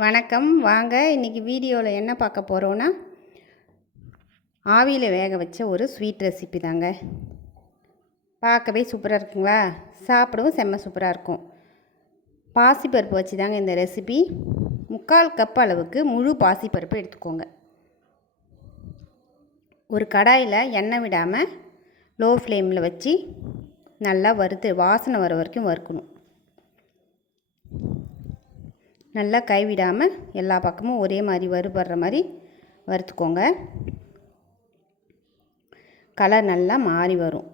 வணக்கம். வாங்க இன்றைக்கி வீடியோவில் என்ன பார்க்க போகிறோன்னா ஆவியில் வேக வச்ச ஒரு ஸ்வீட் ரெசிபி தாங்க. பார்க்கவே சூப்பராக இருக்குங்களா? சாப்பிடவும் செம்ம சூப்பராக இருக்கும். பாசிப்பருப்பு வச்சு தாங்க இந்த ரெசிபி முக்கால் கப் அளவுக்கு முழு பாசிப்பருப்பு எடுத்துக்கோங்க. ஒரு கடாயில் எண்ணெய் விடாமல் லோ ஃப்ளேமில் வச்சு நல்லா வறுத்து வாசனை வர வரைக்கும் வறுக்கணும். நல்லா கைவிடாமல் எல்லா பக்கமும் ஒரே மாதிரி வறுபடுற மாதிரி வறுத்துக்கோங்க. கலர் நல்லா மாறி வரும்.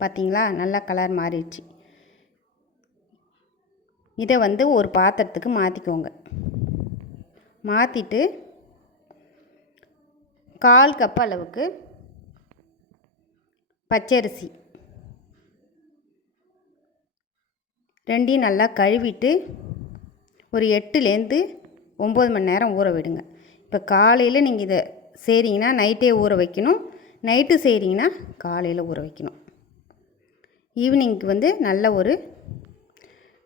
பார்த்தீங்களா? நல்லா கலர் மாறிடுச்சு. இதை வந்து ஒரு பாத்திரத்துக்கு மாற்றிக்கோங்க மாற்றிட்டு கால் கப் அளவுக்கு பச்சரிசி ரெண்டையும் நல்லா கழுவிட்டு ஒரு எட்டுலேருந்து ஒம்பது மணி நேரம் ஊற விடுங்க. இப்போ காலையில் நீங்கள் இதை செய்கிறீங்கன்னா நைட்டே ஊற வைக்கணும். நைட்டு செய்கிறீங்கன்னா காலையில் ஊற வைக்கணும். ஈவினிங்க்கு வந்து நல்ல ஒரு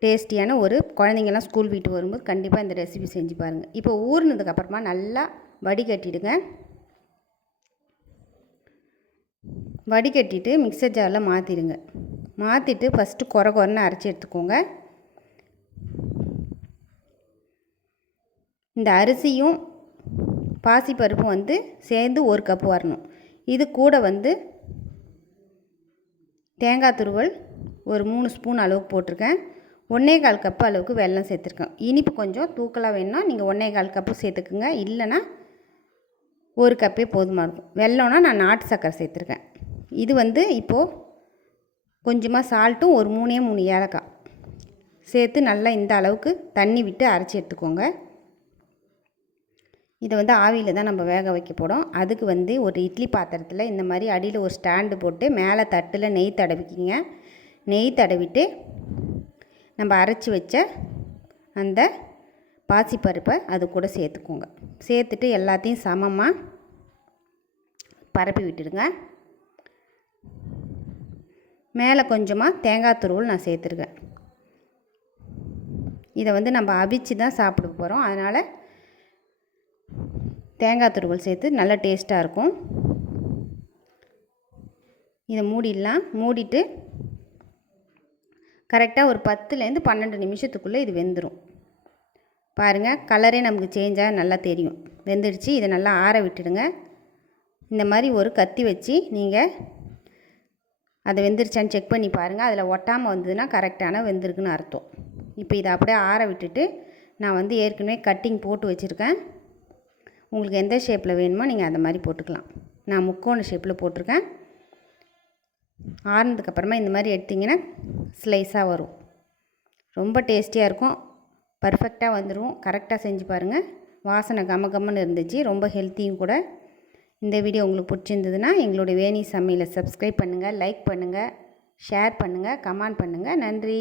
டேஸ்டியான ஒரு குழந்தைங்கள்லாம் ஸ்கூல் வீட்டு வரும்போது கண்டிப்பாக இந்த ரெசிபி செஞ்சு பாருங்கள் இப்போ ஊறினதுக்கப்புறமா நல்லா வடிகட்டிடுங்க. வடிகட்டிட்டு மிக்சர் ஜாரில் மாற்றிடுங்க. மாற்றிட்டு ஃபஸ்ட்டு குறை குறைன்னு அரைச்சி எடுத்துக்கோங்க. இந்த அரிசியும் பாசிப்பருப்பும் வந்து சேர்ந்து ஒரு கப்பு வரணும். இது கூட வந்து தேங்காய் துருவல் ஒரு மூணு ஸ்பூன் அளவுக்கு போட்டிருக்கேன். ஒன்றே கால் கப்பு அளவுக்கு வெல்லம் சேர்த்துருக்கேன். இனிப்பு கொஞ்சம் தூக்கலாக வேணும்னா நீங்கள் ஒன்றே கால் கப்பு சேர்த்துக்குங்க. இல்லைன்னா ஒரு கப்பே போதுமாக இருக்கும். வெல்லம்னா நான் நாட்டு சர்க்கரை சேர்த்துருக்கேன். இது வந்து இப்போது கொஞ்சமாக சால்ட்டும் ஒரு மூணே மூணு ஏலக்காய் சேர்த்து நல்லா இந்த அளவுக்கு தண்ணி விட்டு அரைச்சி எடுத்துக்கோங்க. இதை வந்து ஆவியில் தான் நம்ம வேக வைக்க போகிறோம் அதுக்கு வந்து ஒரு இட்லி பாத்திரத்தில் இந்த மாதிரி அடியில் ஒரு ஸ்டாண்டு போட்டு மேலே தட்டில் நெய் தடவிக்கிங்க. நெய் தடவிட்டு நம்ம அரைச்சி வச்ச அந்த பாசிப்பருப்பை அது கூட சேர்த்துக்கோங்க. சேர்த்துட்டு எல்லாத்தையும் சமமாக பரப்பி விட்டுடுங்க. மேலே கொஞ்சமாக தேங்காய் துருவல் நான் சேர்த்துருக்கேன். இதை வந்து நம்ம அவிச்சு தான் சாப்பிட போகிறோம் அதனால் தேங்காய் துருவல் சேர்த்து நல்லா டேஸ்ட்டாக இருக்கும். இதை மூடிடலாம். மூடிட்டு கரெக்டாக ஒரு பத்துலேருந்து பன்னெண்டு நிமிஷத்துக்குள்ளே இது வெந்துடும் பாருங்கள் கலரே நமக்கு சேஞ்சாக நல்லா தெரியும். வெந்துடுச்சு. இதை நல்லா ஆற விட்டுடுங்க. இந்த மாதிரி ஒரு கத்தி வச்சு நீங்கள் அதை வெந்துருச்சான்னு செக் பண்ணி பாருங்கள் அதில் ஒட்டாமல் வந்ததுன்னா கரெக்டான வெந்திருக்குன்னு அர்த்தம். இப்போ இதை அப்படியே ஆற விட்டுட்டு நான் வந்து ஏற்கனவே கட்டிங் போட்டு வச்சுருக்கேன். உங்களுக்கு எந்த ஷேப்பில் வேணுமோ நீங்கள் அந்த மாதிரி போட்டுக்கலாம். நான் முக்கோண ஷேப்பில் போட்டிருக்கேன். ஆறுனதுக்கப்புறமா இந்த மாதிரி எடுத்திங்கன்னா ஸ்லைஸாக வரும். ரொம்ப டேஸ்டியாக இருக்கும். பர்ஃபெக்டாக வந்துடும் கரெக்டாக செஞ்சு பாருங்கள் வாசனை கம கம்மன்னு இருந்துச்சு. ரொம்ப ஹெல்த்தியும் கூட. இந்த வீடியோ உங்களுக்கு பிடிச்சிருந்ததுன்னா எங்களுடைய வேணி சமையலை சப்ஸ்கிரைப் பண்ணுங்கள் லைக் பண்ணுங்கள் ஷேர் பண்ணுங்கள் கமெண்ட் பண்ணுங்கள் நன்றி.